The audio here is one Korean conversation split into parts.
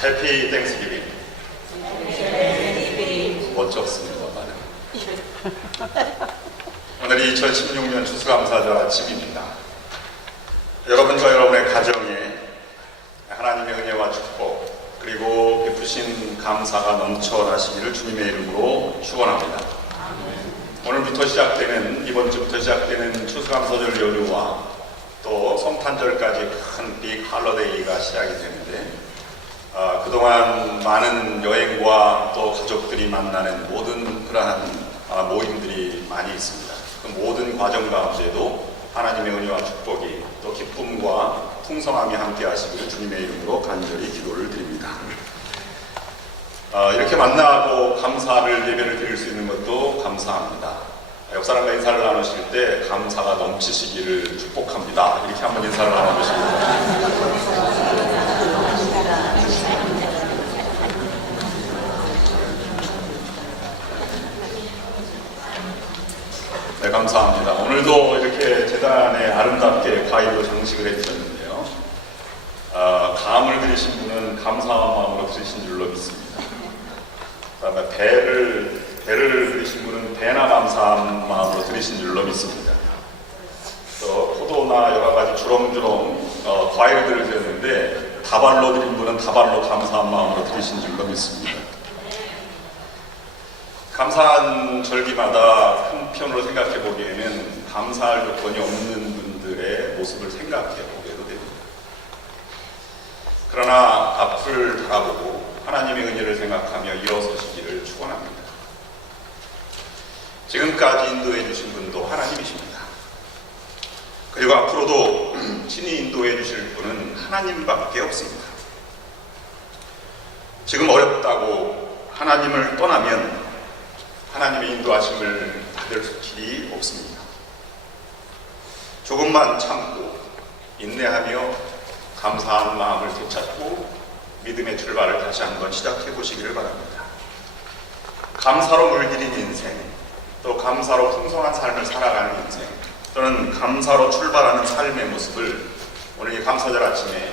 해피 땡스기빙. 멋졌습니다만 오늘이 2016년 추수감사절 아침입니다. 여러분과 여러분의 가정에 하나님의 은혜와 축복 그리고 베푸신 감사가 넘쳐나시기를 주님의 이름으로 축원합니다. 오늘부터 시작되는 이번 주부터 시작되는 추수감사절 연휴와 또 성탄절까지 큰 빅 할러데이가 시작이 되는데 그동안 많은 여행과 또 가족들이 만나는 모든 그러한 모임들이 많이 있습니다. 그 모든 과정 가운데도 하나님의 은혜와 축복이 또 기쁨과 풍성함이 함께 하시기를 주님의 이름으로 간절히 기도를 드립니다. 이렇게 만나고 감사를 예배를 드릴 수 있는 것도 감사합니다. 옆 사람과 인사를 나누실 때 감사가 넘치시기를 축복합니다. 이렇게 한번 인사를 나눠보십니다. 네, 감사합니다. 오늘도 이렇게 재단에 아름답게 과일로 장식을 해주셨는데요. 감을 드리신 분은 감사한 마음으로 드리신 줄로 믿습니다. 그다음에 배를 드리신 분은 배나 감사한 마음으로 드리신 줄로 믿습니다. 또 포도나 여러 가지 주렁주렁 과일들을 드렸는데 다발로 드린 분은 다발로 감사한 마음으로 드리신 줄로 믿습니다. 감사한 절기마다 한편으로 생각해 보기에는 감사할 조건이 없는 분들의 모습을 생각해 보게도 됩니다. 그러나 앞을 바라보고 하나님의 은혜를 생각하며 일어서시기를 축원합니다. 지금까지 인도해 주신 분도 하나님이십니다. 그리고 앞으로도 친히 인도해 주실 분은 하나님밖에 없습니다. 지금 어렵다고 하나님을 떠나면 하나님의 인도하심을 받을 길이 없습니다. 조금만 참고 인내하며 감사한 마음을 되찾고 믿음의 출발을 다시 한번 시작해 보시기를 바랍니다. 감사로 물들인 인생, 또 감사로 풍성한 삶을 살아가는 인생, 또는 감사로 출발하는 삶의 모습을 오늘 이 감사절 아침에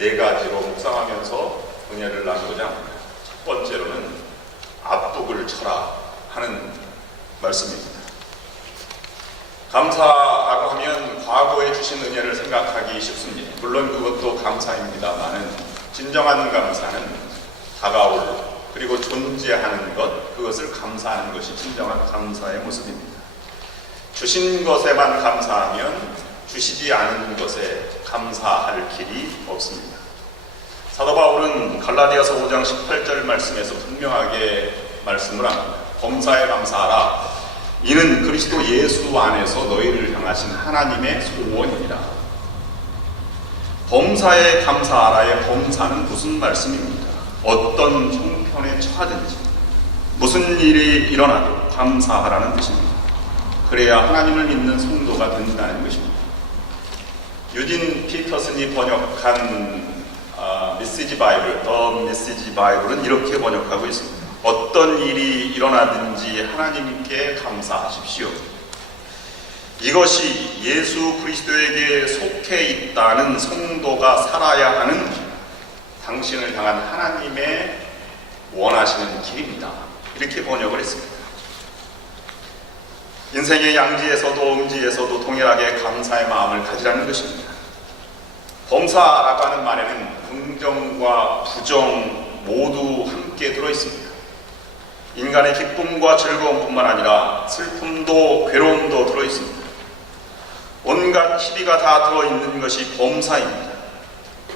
4가지로 묵상하면서 은혜를 나누고자 합니다. 첫 번째로는 앞북을 쳐라 하는 말씀입니다. 감사라고 하면 과거에 주신 은혜를 생각하기 쉽습니다. 물론 그것도 감사입니다만은 진정한 감사는 다가올 그리고 존재하는 것, 그것을 감사하는 것이 진정한 감사의 모습입니다. 주신 것에만 감사하면 주시지 않은 것에 감사할 길이 없습니다. 사도 바울은 갈라디아서 5장 18절 말씀에서 분명하게 말씀을 합니다. 범사에 감사하라. 이는 그리스도 예수 안에서 너희를 향하신 하나님의 소원이니라. 범사에 감사하라의 범사는 무슨 말씀입니까? 어떤 형편에 처하든지 무슨 일이 일어나도 감사하라는 뜻입니다. 그래야 하나님을 믿는 성도가 된다는 것입니다. 유진 피터슨이 번역한 메시지 바이블, 더 메시지 바이블은 이렇게 번역하고 있습니다. 어떤 일이 일어나든지 하나님께 감사하십시오. 이것이 예수 그리스도에게 속해 있다는 성도가 살아야 하는 당신을 향한 하나님의 원하시는 길입니다. 이렇게 번역을 했습니다. 인생의 양지에서도 음지에서도 동일하게 감사의 마음을 가지라는 것입니다. 범사라고 하는 말에는 긍정과 부정 모두 함께 들어있습니다. 인간의 기쁨과 즐거움뿐만 아니라 슬픔도 괴로움도 들어있습니다. 온갖 시비가 다 들어있는 것이 범사입니다.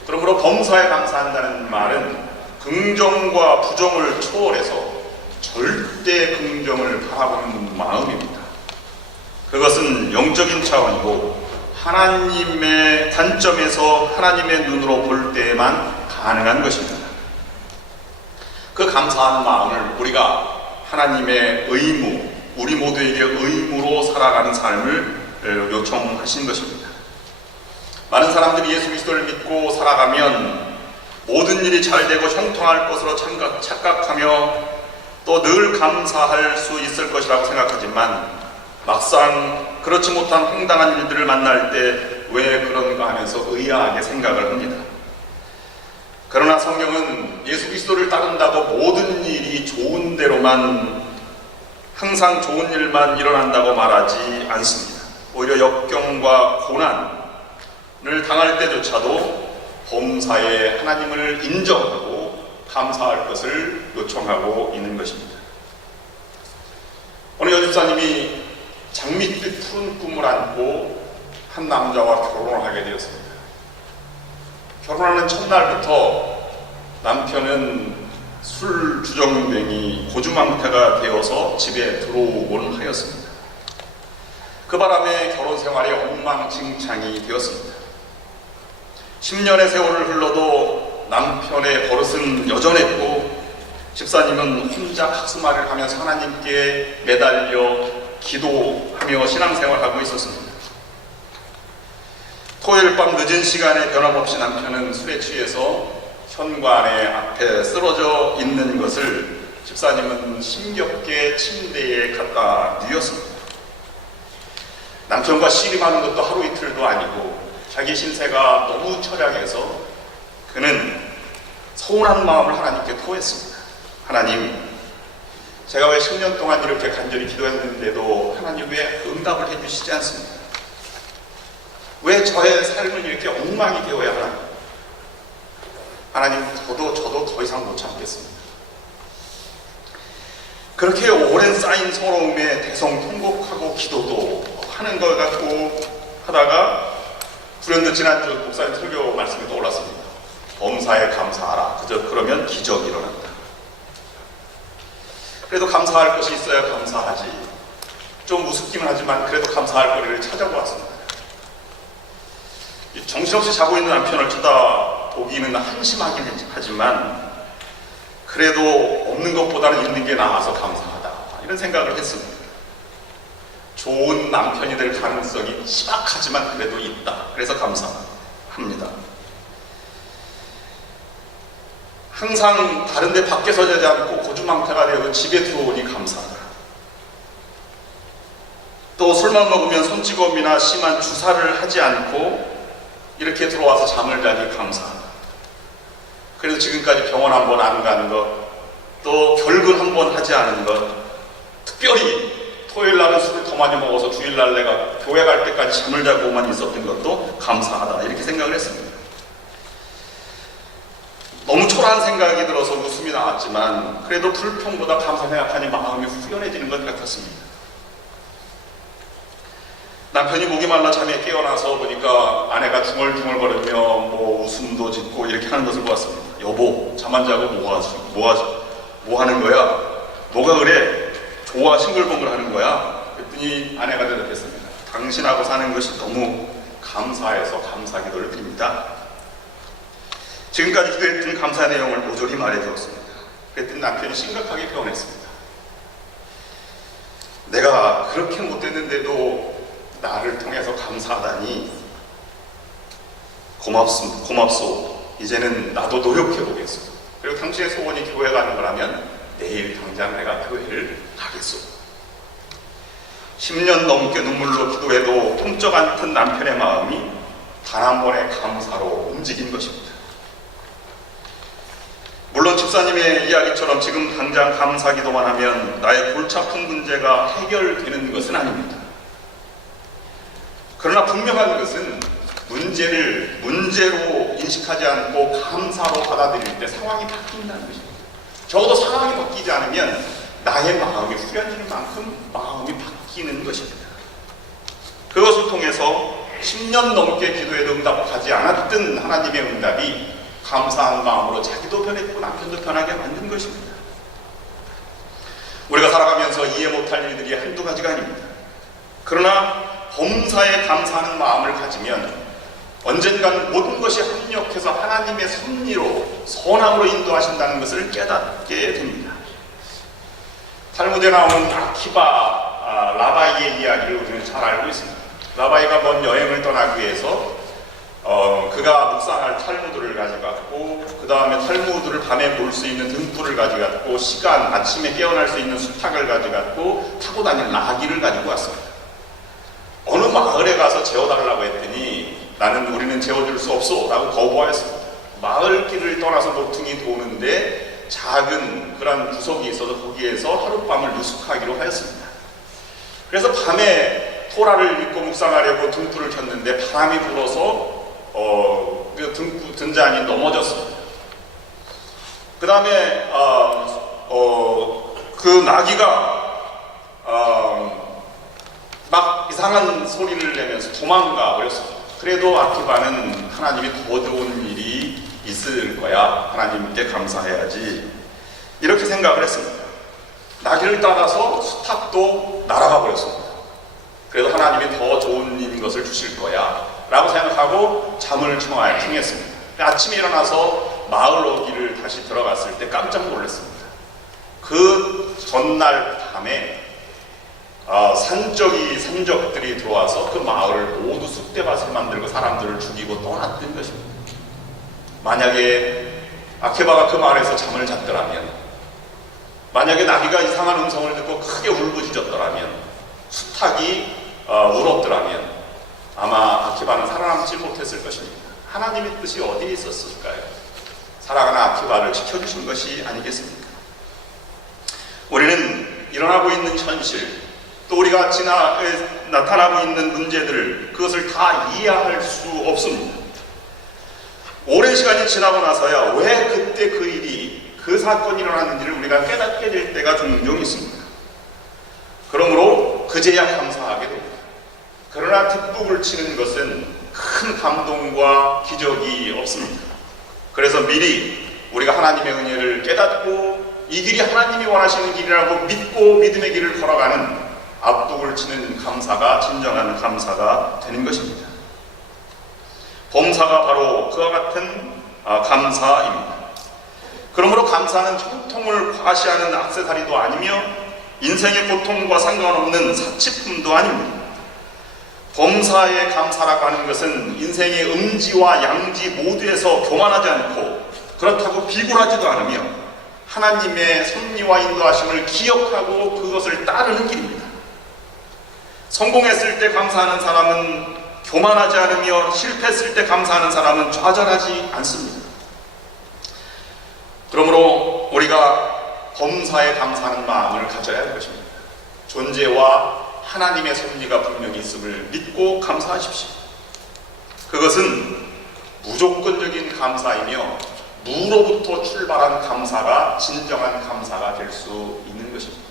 그러므로 범사에 감사한다는 말은 긍정과 부정을 초월해서 절대 긍정을 바라보는 마음입니다. 그것은 영적인 차원이고 하나님의 관점에서 하나님의 눈으로 볼 때에만 가능한 것입니다. 그 감사한 마음을 우리가 하나님의 의무, 우리 모두에게 의무로 살아가는 삶을 요청하신 것입니다. 많은 사람들이 예수 그리스도를 믿고 살아가면 모든 일이 잘 되고 형통할 것으로 착각하며 또 늘 감사할 수 있을 것이라고 생각하지만 막상 그렇지 못한 황당한 일들을 만날 때 왜 그런가 하면서 의아하게 생각을 합니다. 그러나 성경은 예수 그리스도를 따른다고 모든 일이 좋은 대로만, 항상 좋은 일만 일어난다고 말하지 않습니다. 오히려 역경과 고난을 당할 때조차도 범사에 하나님을 인정하고 감사할 것을 요청하고 있는 것입니다. 어느 여집사님이 장밋빛 푸른 꿈을 안고 한 남자와 결혼을 하게 되었습니다. 결혼하는 첫날부터 남편은 술 주정뱅이 고주망태가 되어서 집에 들어오곤 하였습니다. 그 바람에 결혼 생활이 엉망진창이 되었습니다. 10년의 세월을 흘러도 남편의 버릇은 여전했고, 집사님은 혼자 학수말을 하면서 하나님께 매달려 기도하며 신앙생활하고 있었습니다. 토요일 밤 늦은 시간에 변함없이 남편은 술에 취해서 현관의 앞에 쓰러져 있는 것을 집사님은 힘겹게 침대에 갖다 뉘었습니다. 남편과 씨름하는 것도 하루 이틀도 아니고 자기 신세가 너무 처량해서 그는 서운한 마음을 하나님께 토했습니다. 하나님, 제가 왜 10년 동안 이렇게 간절히 기도했는데도 하나님 왜 응답을 해주시지 않습니까? 왜 저의 삶은 이렇게 엉망이 되어야 하나? 하나님, 저도 더 이상 못 참겠습니다. 그렇게 오랜 쌓인 서러움에 대성통곡하고 기도도 하는 것 같고 하다가 불현듯 지난주 목사님 설교 말씀이 떠올랐습니다. 범사에 감사하라. 그러면 기적이 일어난다. 그래도 감사할 것이 있어야 감사하지. 좀 우습기는 하지만 그래도 감사할 거리를 찾아보았습니다. 정신없이 자고 있는 남편을 쳐다보기는 한심하긴 하지만 그래도 없는 것보다는 있는 게 나아서 감사하다, 이런 생각을 했습니다. 좋은 남편이 될 가능성이 희박하지만 그래도 있다. 그래서 감사합니다. 항상 다른 데 밖에서 자지 않고 고주망태가 되어도 집에 들어오니 감사하다. 또 술만 먹으면 손찌검이나 심한 주사를 하지 않고 이렇게 들어와서 잠을 자니 감사하다. 그래서 지금까지 병원 한 번 안 가는 것, 또 결근 한 번 하지 않은 것, 특별히 토요일 날은 술을 더 많이 먹어서 주일날 내가 교회 갈 때까지 잠을 자고만 있었던 것도 감사하다, 이렇게 생각을 했습니다. 너무 초라한 생각이 들어서 웃음이 나왔지만 그래도 불평보다 감사 생각하니 마음이 후련해지는 것 같았습니다. 남편이 목이 말라 잠에 깨어나서 보니까 아내가 중얼중얼거리며 뭐 웃음도 짓고 이렇게 하는 것을 보았습니다. 여보, 잠 안 자고 뭐 하는 거야? 뭐가 그래? 좋아, 싱글벙글 하는 거야? 그랬더니 아내가 대답했습니다. 당신하고 사는 것이 너무 감사해서 감사 기도를 드립니다. 지금까지 기도했던 감사 내용을 모조리 말해주었습니다. 그랬더니 남편이 심각하게 표현했습니다. 내가 그렇게 못됐는데도 나를 통해서 감사하다니 고맙소. 이제는 나도 노력해보겠소. 그리고 당신의 소원이 교회 가는 거라면 내일 당장 내가 교회를 가겠소. 10년 넘게 눈물로 기도해도 꿈쩍 않던 남편의 마음이 단 한 번의 감사로 움직인 것입니다. 물론 집사님의 이야기처럼 지금 당장 감사 기도만 하면 나의 골치 아픈 문제가 해결되는 것은 아닙니다. 그러나 분명한 것은 문제를 문제로 인식하지 않고 감사로 받아들일 때 상황이 바뀐다는 것입니다. 적어도 상황이 바뀌지 않으면 나의 마음이 후련해지는 만큼 마음이 바뀌는 것입니다. 그것을 통해서 10년 넘게 기도해도 응답하지 않았던 하나님의 응답이 감사한 마음으로 자기도 변했고 남편도 변하게 만든 것입니다. 우리가 살아가면서 이해 못할 일들이 한두 가지가 아닙니다. 그러나 범사에 감사하는 마음을 가지면 언젠가는 모든 것이 합력해서 하나님의 섭리로 선함으로 인도하신다는 것을 깨닫게 됩니다. 탈무드에 나오는 아키바 라바이의 이야기를 우리는 잘 알고 있습니다. 라바이가 먼 여행을 떠나기 위해서 그가 묵상할 탈무드를 가져갔고, 그 다음에 탈무드를 밤에 볼 수 있는 등불을 가져갔고, 아침에 깨어날 수 있는 수탉을 가져갔고, 타고 다니는 나귀를 가지고 왔습니다. 어느 마을에 가서 재워달라고 했더니 우리는 재워줄 수 없어 라고 거부하였습니다. 마을길을 떠나서 모퉁이 도는데 작은 그런 구석이 있어서 거기에서 하룻밤을 유숙하기로 하였습니다. 그래서 밤에 토라를 입고 묵상하려고 등불을 켰는데 바람이 불어서 그 등잔이 넘어졌습니다. 그 다음에 그 나귀가 막 이상한 소리를 내면서 도망가 버렸습니다. 그래도 아키바는 하나님이 더 좋은 일이 있을 거야, 하나님께 감사해야지, 이렇게 생각을 했습니다. 나귀를 따라서 수탉도 날아가 버렸습니다. 그래도 하나님이 더 좋은 것을 주실 거야 라고 생각하고 잠을 청했습니다. 아침에 일어나서 마을 어귀를 다시 들어갔을 때 깜짝 놀랐습니다. 그 전날 밤에 산적들이 들어와서 그 마을을 모두 쑥대밭을 만들고 사람들을 죽이고 떠났던 것입니다. 만약에 아케바가 그 마을에서 잠을 잤더라면, 만약에 나귀가 이상한 음성을 듣고 크게 울부짖었더라면, 수탉이 울었더라면 아마 아키바는 살아남지 못했을 것입니다. 하나님의 뜻이 어디에 있었을까요? 사랑하는 아키바를 지켜주신 것이 아니겠습니까? 우리는 일어나고 있는 현실, 또 우리가 나타나고 있는 문제들, 그것을 다 이해할 수 없습니다. 오랜 시간이 지나고 나서야 왜 그때 그 일이, 그 사건이 일어났는지를 우리가 깨닫게 될 때가 종종 있습니다. 그러므로 그제야 감사하게 됩니다. 그러나 뒷북을 치는 것은 큰 감동과 기적이 없습니다. 그래서 미리 우리가 하나님의 은혜를 깨닫고 이 길이 하나님이 원하시는 길이라고 믿고 믿음의 길을 걸어가는 앞북을 치는 감사가 진정한 감사가 되는 것입니다. 범사가 바로 그와 같은 감사입니다. 그러므로 감사는 형통을 과시하는 액세서리도 아니며 인생의 고통과 상관없는 사치품도 아닙니다. 범사의 감사라고 하는 것은 인생의 음지와 양지 모두에서 교만하지 않고, 그렇다고 비굴하지도 않으며 하나님의 섭리와 인도하심을 기억하고 그것을 따르는 길입니다. 성공했을 때 감사하는 사람은 교만하지 않으며 실패했을 때 감사하는 사람은 좌절하지 않습니다. 그러므로 우리가 범사에 감사하는 마음을 가져야 할 것입니다. 존재와 하나님의 섭리가 분명히 있음을 믿고 감사하십시오. 그것은 무조건적인 감사이며 무로부터 출발한 감사가 진정한 감사가 될 수 있는 것입니다.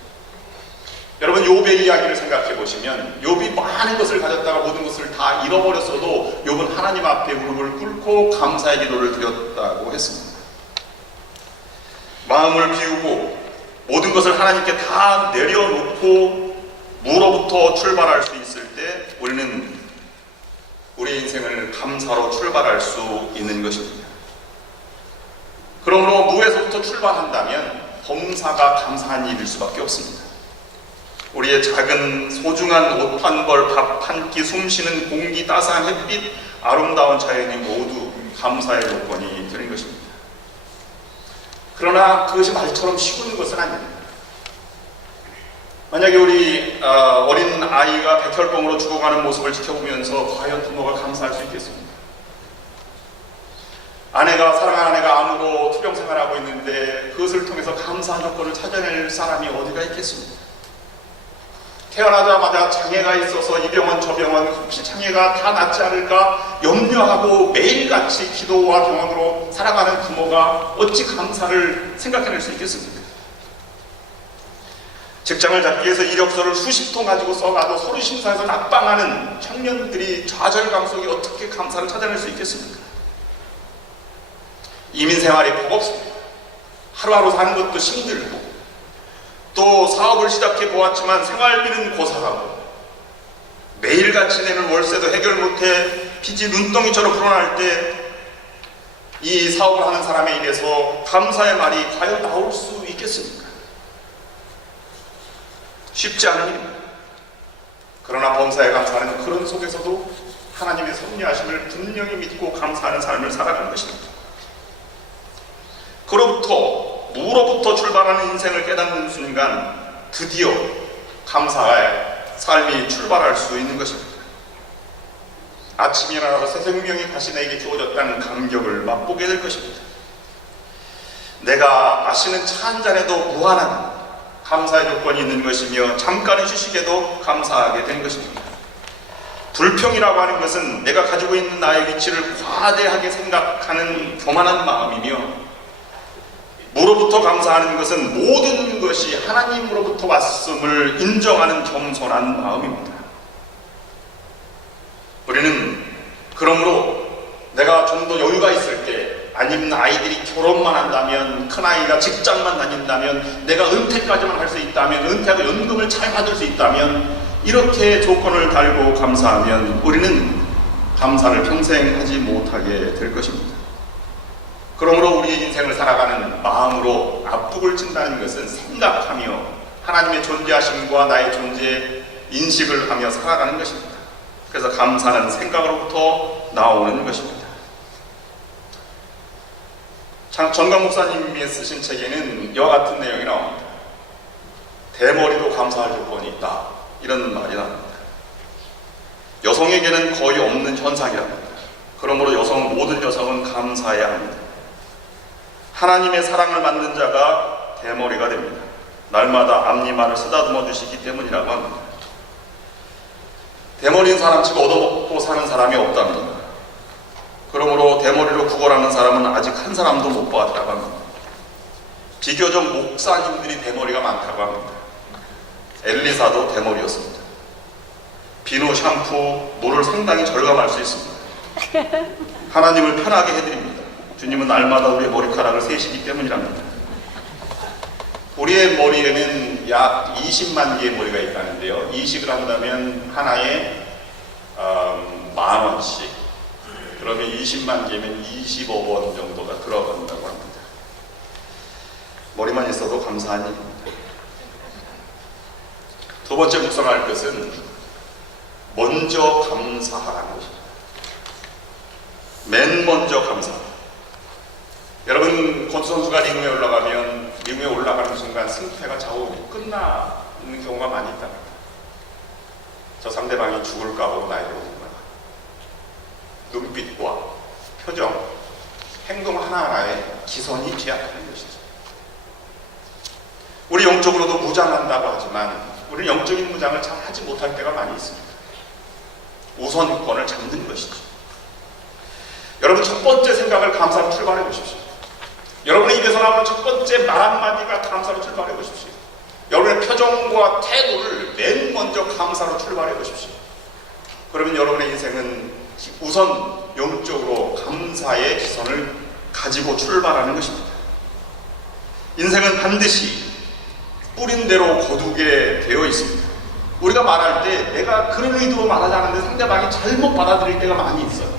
여러분, 욥의 이야기를 생각해 보시면 욥이 많은 것을 가졌다가 모든 것을 다 잃어버렸어도 욥은 하나님 앞에 무릎을 꿇고 감사의 기도를 드렸다고 했습니다. 마음을 비우고 모든 것을 하나님께 다 내려놓고 무로부터 출발할 수 있을 때 우리는 우리 인생을 감사로 출발할 수 있는 것입니다. 그러므로 무에서부터 출발한다면 범사가 감사한 일일 수밖에 없습니다. 우리의 작은 소중한 옷 한 벌, 밥 한 끼, 숨쉬는 공기, 따스한 햇빛, 아름다운 자연이 모두 감사의 조건이 되는 것입니다. 그러나 그것이 말처럼 쉬운 것은 아닙니다. 만약에 우리 어린 아이가 백혈병으로 죽어가는 모습을 지켜보면서 과연 부모가 감사할 수 있겠습니까? 사랑하는 아내가 암으로 투병 생활하고 있는데 그것을 통해서 감사한 조건을 찾아낼 사람이 어디가 있겠습니까? 태어나자마자 장애가 있어서 이 병원 저 병원 혹시 장애가 다 낫지 않을까 염려하고 매일같이 기도와 병원으로 살아가는 부모가 어찌 감사를 생각해낼 수 있겠습니까? 직장을 잡기 위해서 이력서를 수십 통 가지고 써가도 서류 심사에서 낙방하는 청년들이 좌절감 속에 어떻게 감사를 찾아낼 수 있겠습니까? 이민 생활이 버겁습니다. 하루하루 사는 것도 힘들고, 또 사업을 시작해 보았지만 생활비는 고사하고, 매일같이 내는 월세도 해결 못해 빚이 눈덩이처럼 불어날 때 이 사업을 하는 사람에 의해서 감사의 말이 과연 나올 수 있겠습니까? 쉽지 않은 일입니다. 그러나 범사에 감사하는 그런 속에서도 하나님의 섭리하심을 분명히 믿고 감사하는 삶을 살아가는 것입니다. 그로부터 무로부터 출발하는 인생을 깨닫는 순간 드디어 감사의 삶이 출발할 수 있는 것입니다. 아침에 일어나서 새 생명이 다시 내게 주어졌다는 감격을 맛보게 될 것입니다. 내가 마시는 차 한 잔에도 무한한 감사의 조건이 있는 것이며 잠깐의 휴식에도 감사하게 된 것입니다. 불평이라고 하는 것은 내가 가지고 있는 나의 위치를 과대하게 생각하는 교만한 마음이며, 무로부터 감사하는 것은 모든 것이 하나님으로부터 왔음을 인정하는 겸손한 마음입니다. 우리는 그러므로 내가 좀 더 여유가 있을 때, 아니면 아이들이 결혼만 한다면, 큰아이가 직장만 다닌다면, 내가 은퇴까지만 할 수 있다면, 은퇴하고 연금을 잘 받을 수 있다면, 이렇게 조건을 달고 감사하면 우리는 감사를 평생 하지 못하게 될 것입니다. 그러므로 우리의 인생을 살아가는 마음으로 앞북을 친다는 것은 생각하며 하나님의 존재하심과 나의 존재 인식을 하며 살아가는 것입니다. 그래서 감사는 생각으로부터 나오는 것입니다. 전광 목사님이 쓰신 책에는 이와 같은 내용이 나옵니다. 대머리도 감사할 조건이 있다, 이런 말이 나옵니다. 여성에게는 거의 없는 현상이랍니다. 그러므로 모든 여성은 감사해야 합니다. 하나님의 사랑을 받는 자가 대머리가 됩니다. 날마다 앞니말을 쓰다듬어 주시기 때문이라고 합니다. 대머리인 사람치고 얻어먹고 사는 사람이 없답니다. 그러므로 대머리로 구걸하는 사람은 아직 한 사람도 못 봤다고 합니다. 비교적 목사님들이 대머리가 많다고 합니다. 엘리사도 대머리였습니다. 비누, 샴푸, 물을 상당히 절감할 수 있습니다. 하나님을 편하게 해드립니다. 주님은 날마다 우리의 머리카락을 세시기 때문이랍니다. 우리의 머리에는 약 20만 개의 머리가 있다는데요, 이식을 한다면 하나에 10,000원씩, 그러면 20만 개면 20억 원 정도가 들어간다고 합니다. 머리만 있어도 감사한 일입니다. 두 번째 묵상할 것은 먼저 감사하라는 것입니다. 맨 먼저 감사. 여러분, 권투 선수가 링에 올라가면 링에 올라가는 순간 승패가 좌우로 끝나는 경우가 많이 있답니다. 저 상대방이 죽을까 보고 나에게 오는 거야. 눈빛과 표정, 행동 하나하나에 기선이 제약하는 것이죠. 우리 영적으로도 무장한다고 하지만 우리는 영적인 무장을 잘 하지 못할 때가 많이 있습니다. 우선권을 잡는 것이죠. 여러분, 첫 번째 생각을 감사로 출발해 보십시오. 여러분의 입에서 나오는 첫 번째 말 한마디가 감사로 출발해 보십시오. 여러분의 표정과 태도를 맨 먼저 감사로 출발해 보십시오. 그러면 여러분의 인생은 우선 영적으로 감사의 기선을 가지고 출발하는 것입니다. 인생은 반드시 뿌린 대로 거두게 되어 있습니다. 우리가 말할 때 내가 그런 의도로 말하지 않는데 상대방이 잘못 받아들일 때가 많이 있어요.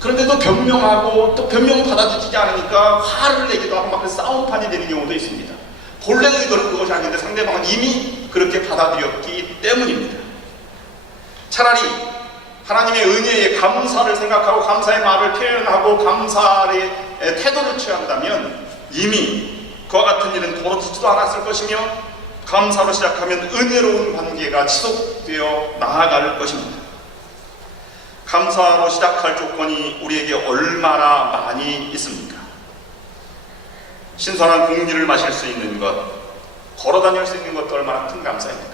그런데 또 변명하고 또 변명 받아주지 않으니까 화를 내기도 하고 막 싸움판이 되는 경우도 있습니다. 본래 의도는 그것이 아닌데 상대방은 이미 그렇게 받아들였기 때문입니다. 차라리 하나님의 은혜에 감사를 생각하고 감사의 말을 표현하고 감사의 태도를 취한다면 이미 그와 같은 일은 벌어지지도 않았을 것이며, 감사로 시작하면 은혜로운 관계가 지속되어 나아갈 것입니다. 감사로 시작할 조건이 우리에게 얼마나 많이 있습니까? 신선한 공기를 마실 수 있는 것, 걸어 다닐 수 있는 것도 얼마나 큰 감사입니다.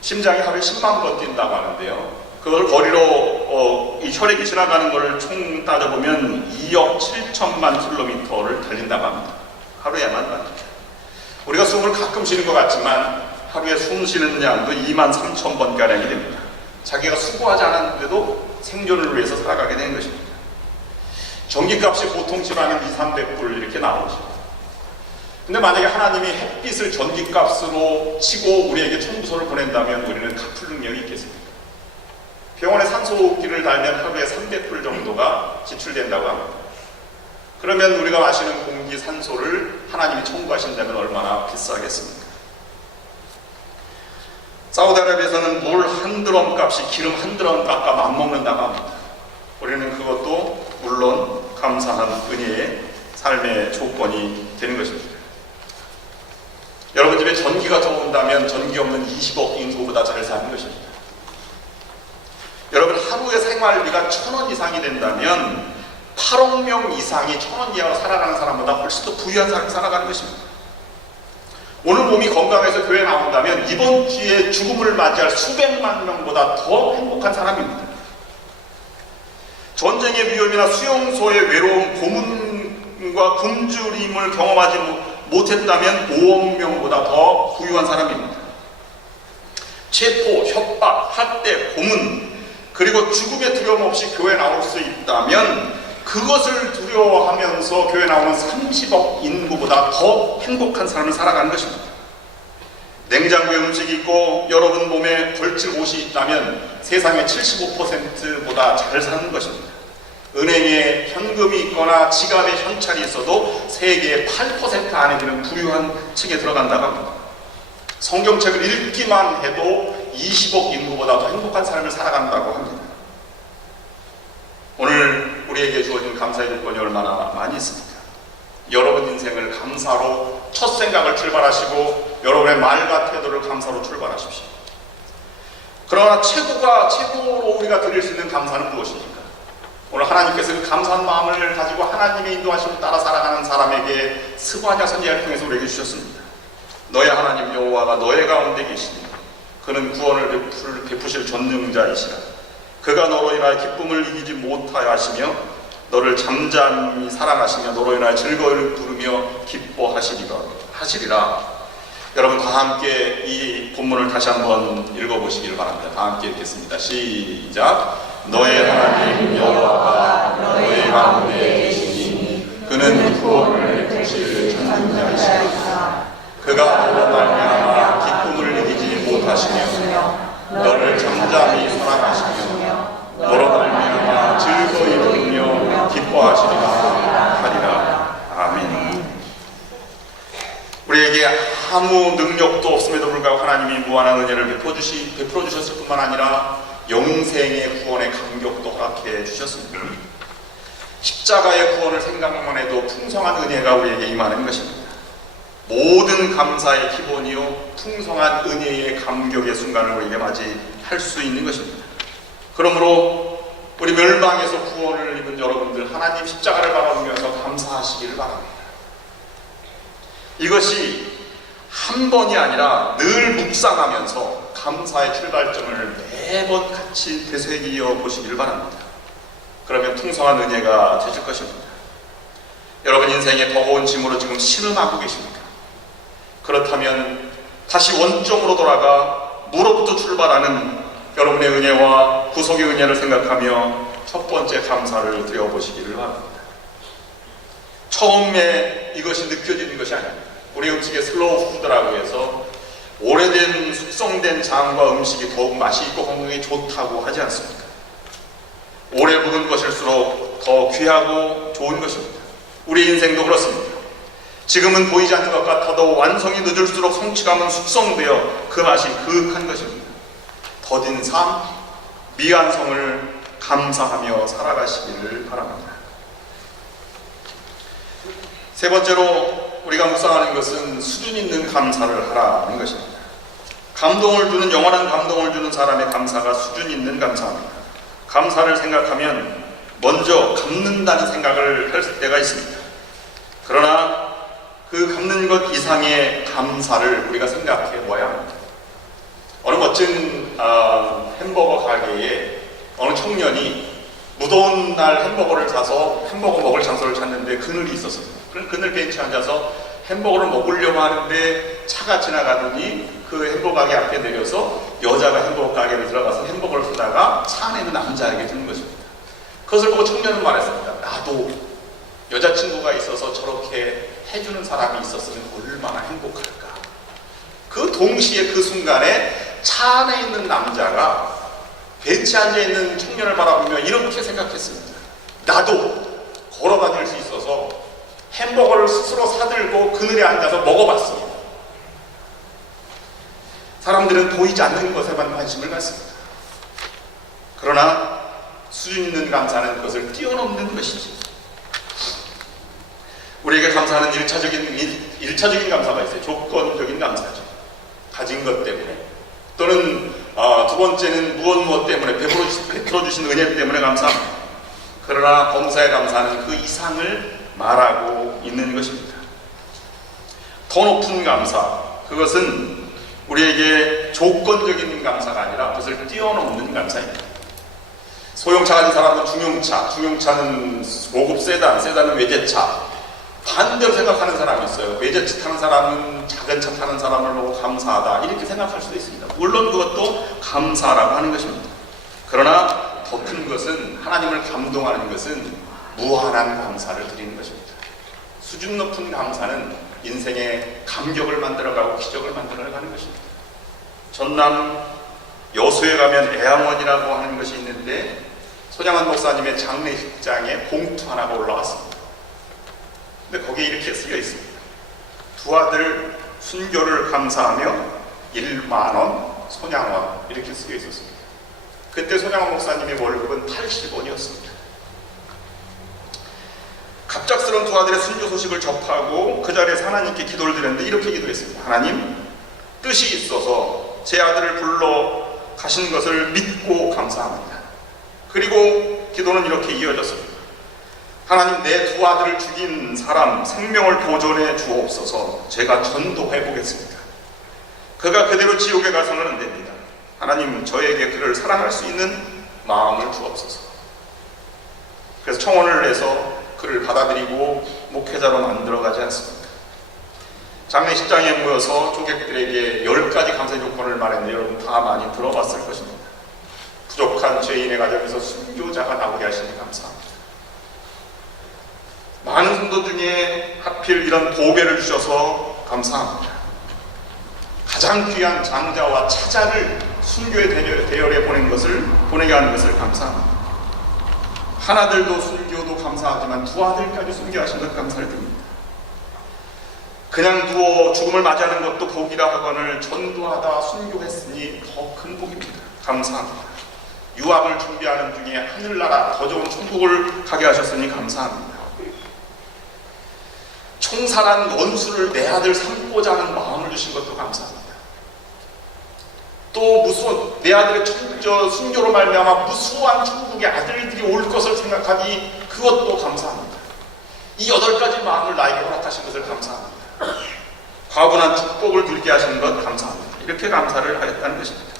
심장이 하루에 10만 번 뛴다고 하는데요, 그걸 거리로 이 혈액이 지나가는 것을 총 따져보면 2억 7천만 킬로미터를 달린다고 합니다. 하루에만 말입니다. 우리가 숨을 가끔 쉬는 것 같지만 하루에 숨 쉬는 양도 2만 3천 번가량이 됩니다. 자기가 수고하지 않았는데도 생존을 위해서 살아가게 되는 것입니다. 전기값이 보통 집안은 200~300불 이렇게 나오죠. 근데 만약에 하나님이 햇빛을 전기값으로 치고 우리에게 청구서를 보낸다면 우리는 갚을 능력이 있겠습니까? 병원에 산소호흡기를 달면 하루에 300불 정도가 지출된다고 합니다. 그러면 우리가 마시는 공기, 산소를 하나님이 청구하신다면 얼마나 비싸겠습니까? 사우디아라비아에서는 물 한 드럼 값이 기름 한 드럼 값과 맞먹는다고 합니다. 우리는 그것도 물론 감사한 은혜의 삶의 조건이 되는 것입니다. 여러분 집에 전기가 들어온다면 전기 없는 20억 인구보다 잘 사는 것입니다. 생활비가 1,000원 이상이 된다면 8억 명 이상이 1,000원 이하로 살아가는 사람보다 훨씬 더 부유한 사람이 살아가는 것입니다. 오늘 몸이 건강해서 교회 나온다면 이번 주에 죽음을 맞이할 수백만 명보다 더 행복한 사람입니다. 전쟁의 위험이나 수용소의 외로움, 고문과 굶주림을 경험하지 못했다면 5억 명보다 더 부유한 사람입니다. 체포, 협박, 학대, 고문, 그리고 죽음의 두려움 없이 교회 나올 수 있다면 그것을 두려워하면서 교회 나오는 30억 인구보다 더 행복한 삶을 살아가는 것입니다. 냉장고에 음식이 있고 여러분 몸에 걸칠 옷이 있다면 세상의 75%보다 잘 사는 것입니다. 은행에 현금이 있거나 지갑에 현찰이 있어도 세계의 8% 안에 드는 부유한 층에 들어간다고 합니다. 성경책을 읽기만 해도 20억 인구보다 더 행복한 삶을 살아간다고 합니다. 오늘 우리에게 주어진 감사의 조건이 얼마나 많이 있습니까? 여러분 인생을 감사로 첫 생각을 출발하시고 여러분의 말과 태도를 감사로 출발하십시오. 그러나 최고로 우리가 드릴 수 있는 감사는 무엇입니까? 오늘 하나님께서 그 감사한 마음을 가지고 하나님의 인도하심을 따라 살아가는 사람에게 스바냐 선지자를 통해서 우리에게 주셨습니다. 너의 하나님 여호와가 너의 가운데 계시니 그는 구원을 베푸실 전능자이시라. 그가 너로 인하여 기쁨을 이기지 못하여 하시며 너를 잠잠히 사랑하시며 너로 인하여 즐거움을 부르며 기뻐하시리라. 여러분 다 함께 이 본문을 다시 한번 읽어보시길 바랍니다. 다 함께 읽겠습니다. 시작. 너의 하나님 여호와가 너의 가운데 계시니 그는 구원을 베푸실 전능자이시라. 그가 너로 말미암아 기쁨을 이기지 못하시며 너를 잠잠히 사랑하시며 너로 말미암아 즐거이 부르며 기뻐하시리라 하리라. 아멘. 우리에게 아무 능력도 없음에도 불구하고 하나님이 무한한 은혜를 베풀어 주셨을 뿐만 아니라 영생의 구원의 감격도 허락해 주셨습니다. 십자가의 구원을 생각만 해도 풍성한 은혜가 우리에게 임하는 것입니다. 모든 감사의 기본이요 풍성한 은혜의 감격의 순간을 우리에게 맞이할 수 있는 것입니다. 그러므로 우리 멸망에서 구원을 입은 여러분들 하나님 십자가를 바라보면서 감사하시기를 바랍니다. 이것이 한 번이 아니라 늘 묵상하면서 감사의 출발점을 매번 같이 되새겨 보시기를 바랍니다. 그러면 풍성한 은혜가 되실 것입니다. 여러분 인생의 버거운 짐으로 지금 신음하고 계십니까? 그렇다면 다시 원점으로 돌아가 무로부터 출발하는 여러분의 은혜와 구속의 은혜를 생각하며 첫 번째 감사를 드려보시기를 바랍니다. 처음에 이것이 느껴지는 것이 아닙니다. 우리 음식에 슬로우 푸드라고 해서 오래된 숙성된 장과 음식이 더욱 맛이 있고 건강에 좋다고 하지 않습니까? 오래 묵은 것일수록 더 귀하고 좋은 것입니다. 우리 인생도 그렇습니다. 지금은 보이지 않는 것 같아도 완성이 늦을수록 성취감은 숙성되어 그 맛이 그윽한 것입니다. 더딘 삶, 미완성을 감사하며 살아가시기를 바랍니다. 세 번째로 우리가 묵상하는 것은 수준 있는 감사를 하라는 것입니다. 감동을 주는 영원한 감동을 주는 사람의 감사가 수준 있는 감사입니다. 감사를 생각하면 먼저 갚는다는 생각을 할 때가 있습니다. 그러나 그 갚는 것 이상의 감사를 우리가 생각해 봐야 합니다. 어느 멋진 햄버거 가게에 어느 청년이 무더운 날 햄버거를 사서 햄버거 먹을 장소를 찾는데 그늘이 있었습니다. 그럼 그늘 벤치에 앉아서 햄버거를 먹으려고 하는데 차가 지나가더니 그 햄버거 가게 앞에 내려서 여자가 햄버거 가게로 들어가서 햄버거를 쓰다가 차 안에 있는 남자에게 주는 것입니다. 그것을 보고 청년은 말했습니다. 나도 여자친구가 있어서 저렇게 해주는 사람이 있었으면 얼마나 행복할까. 그 동시에 그 순간에 차 안에 있는 남자가 벤치에 앉아있는 청년을 바라보며 이렇게 생각했습니다. 나도 걸어다닐 수 있어서 햄버거를 스스로 사들고 그늘에 앉아서 먹어봤습니다. 사람들은 보이지 않는 것에만 관심을 갖습니다. 그러나 수준 있는 감사는 그것을 뛰어넘는 것이지. 우리에게 감사하는 1차적인 감사가 있어요. 조건적인 감사죠. 가진 것 때문에 또는 두 번째는 무엇 때문에 베풀어 주신 은혜 때문에 감사합니다. 그러나 범사에 감사는 그 이상을 말하고 있는 것입니다. 더 높은 감사, 그것은 우리에게 조건적인 감사가 아니라 그것을 뛰어넘는 감사입니다. 소형차 가진 사람은 중형차는 고급 세단은 외제차. 반대로 생각하는 사람이 있어요. 외제차 타는 사람은 작은 차 타는 사람을 보고 감사하다 이렇게 생각할 수도 있습니다. 물론 그것도 감사라고 하는 것입니다. 그러나 더 큰 것은, 하나님을 감동하는 것은 무한한 감사를 드리는 것입니다. 수준 높은 감사는 인생의 감격을 만들어가고 기적을 만들어가는 것입니다. 전남 여수에 가면 애양원이라고 하는 것이 있는데 손양원 목사님의 장례식장에 봉투 하나가 올라왔습니다. 근데 거기에 이렇게 쓰여 있습니다. 두 아들 순교를 감사하며 1만원 손양원 이렇게 쓰여 있었습니다. 그때 손양원 목사님의 월급은 80원이었습니다. 갑작스러운 두 아들의 순교 소식을 접하고 그 자리에서 하나님께 기도를 드렸는데 이렇게 기도했습니다. 하나님, 뜻이 있어서 제 아들을 불러 가신 것을 믿고 감사합니다. 그리고 기도는 이렇게 이어졌습니다. 하나님, 내 두 아들을 죽인 사람 생명을 보존해 주옵소서. 제가 전도해 보겠습니다. 그가 그대로 지옥에 가서는 안 됩니다. 하나님, 저에게 그를 사랑할 수 있는 마음을 주옵소서. 그래서 청혼을 내서 그를 받아들이고 목회자로 만들어가지 않습니까? 장례식장에 모여서 조객들에게 10가지 감사 조건을 말했는데 여러분 다 많이 들어봤을 것입니다. 부족한 죄인의 가정에서 순교자가 나오게 하시니 감사합니다. 많은 성도 중에 하필 이런 보배를 주셔서 감사합니다. 가장 귀한 장자와 차자를 순교의 대열에 보내게 하는 것을 감사합니다. 하나들도 순교도 감사하지만 두 아들까지 순교하신 것 감사를 드립니다. 그냥 누워 죽음을 맞이하는 것도 복이라 하거늘 전도하다 순교했으니 더 큰 복입니다. 감사합니다. 유학을 준비하는 중에 하늘나라 더 좋은 천국을 가게 하셨으니 감사합니다. 총살한 원수를 내 아들 삼고자 하는 마음을 주신 것도 감사합니다. 또 내 아들의 순교로 말미암아 무수한 천국의 아들들이 올 것을 생각하니 그것도 감사합니다. 이 8가지 마음을 나에게 허락하신 것을 감사합니다. 과분한 축복을 누리게 하시는 것 감사합니다. 이렇게 감사를 하였다는 것입니다.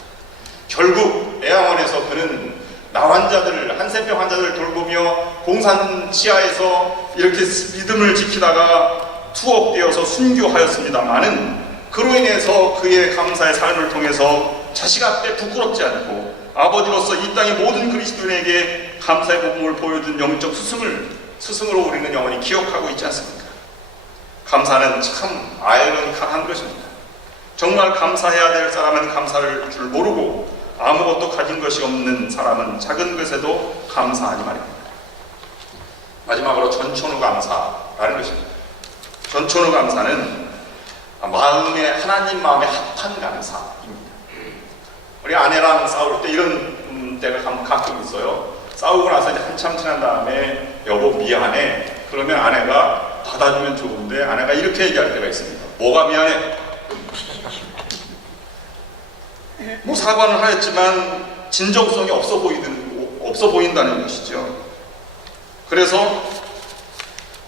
결국 애양원에서 그는 한센병 환자들을 돌보며 공산 치하에서 이렇게 믿음을 지키다가 투옥되어서 순교하였습니다마는 그로 인해서 그의 감사의 삶을 통해서 자식 앞에 부끄럽지 않고 아버지로서 이 땅의 모든 그리스도인에게 감사의 복음을 보여준 영적 스승으로 우리는 영원히 기억하고 있지 않습니까? 감사는 참 아이러니컬한 것입니다. 정말 감사해야 될 사람은 감사를 줄 모르고 아무것도 가진 것이 없는 사람은 작은 것에도 감사하니 말입니다. 마지막으로 전천후 감사라는 것입니다. 전천후 감사는 하나님 마음에 합한 감사입니다. 우리 아내랑 싸울 때 이런 때가 가끔 있어요. 싸우고 나서 이제 한참 지난 다음에 여보 미안해. 그러면 아내가 받아주면 좋은데 아내가 이렇게 얘기할 때가 있습니다. 뭐가 미안해? 뭐 사과는 하였지만 진정성이 없어 보인다는 것이죠. 그래서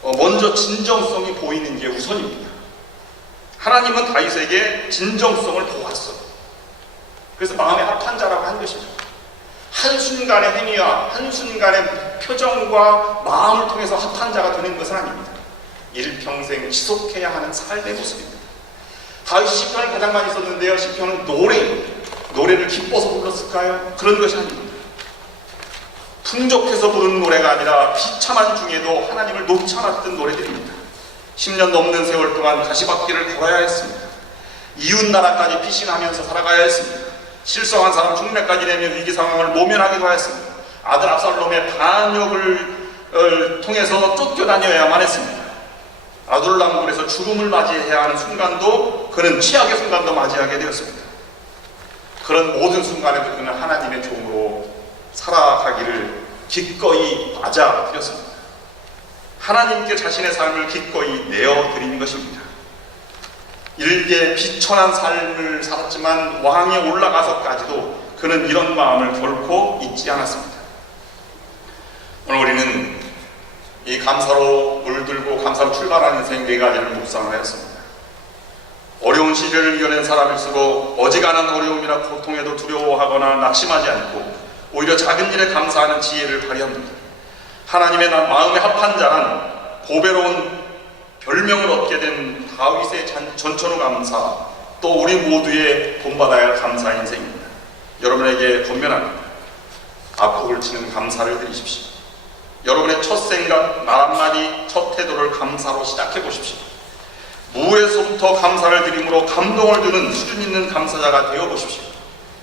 먼저 진정성이 보이는 게 우선입니다. 하나님은 다윗에게 진정성을 보았어요. 그래서 마음에 합한 자라고 한 것이죠. 한순간의 행위와 한순간의 표정과 마음을 통해서 합한 자가 되는 것은 아닙니다. 일평생 지속해야 하는 삶의 모습입니다. 다윗이 시편을 가장 많이 썼는데요. 시편은 노래를 기뻐서 불렀을까요? 그런 것이 아닙니다. 풍족해서 부르는 노래가 아니라 비참한 중에도 하나님을 놓지 않았던 노래들입니다. 10년 넘는 세월 동안 가시밭길을 걸어야 했습니다. 이웃나라까지 피신하면서 살아가야 했습니다. 실성한 사람 흉내까지 내며 위기 상황을 모면하기도 하였습니다. 아들 압살롬의 반역을 통해서 쫓겨다녀야만 했습니다. 아둘람굴에서 죽음을 맞이해야 하는 순간도 그는 최악의 순간도 맞이하게 되었습니다. 그런 모든 순간에도 그는 하나님의 종으로 살아가기를 기꺼이 맞아들였습니다. 하나님께 자신의 삶을 기꺼이 내어드린 것입니다. 일개 비천한 삶을 살았지만 왕에 올라가서까지도 그는 이런 마음을 결코 잊지 않았습니다. 오늘 우리는 이 감사로 물들고 감사로 출발하는 인생 4가지를 묵상을 하였습니다. 어려운 시련을 이겨낸 사람일수록 어지간한 어려움이나 고통에도 두려워하거나 낙심하지 않고 오히려 작은 일에 감사하는 지혜를 발휘합니다. 하나님의 마음에 합한 자란 보배로운 별명을 얻게 된 다윗의 전천후 감사, 또 우리 모두의 본받아야 할 감사 인생입니다. 여러분에게 권면합니다. 앞곡을 치는 감사를 드리십시오. 여러분의 첫 생각, 말 한마디, 첫 태도를 감사로 시작해 보십시오. 무에서부터 감사를 드림으로 감동을 주는 수준 있는 감사자가 되어 보십시오.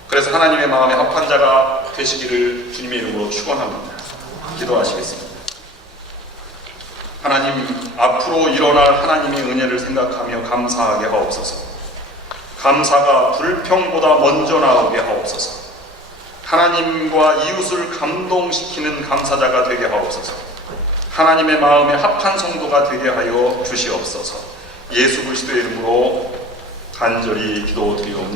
그래서 하나님의 마음에 합한 자가 되시기를 주님의 이름으로 축원합니다. 기도하시겠습니다. 하나님, 앞으로 일어날 하나님의 은혜를 생각하며 감사하게 하옵소서. 감사가 불평보다 먼저 나오게 하옵소서. 하나님과 이웃을 감동시키는 감사자가 되게 하옵소서. 하나님의 마음에 합한 성도가 되게 하여 주시옵소서. 예수 그리스도의 이름으로 간절히 기도드리옵나이다.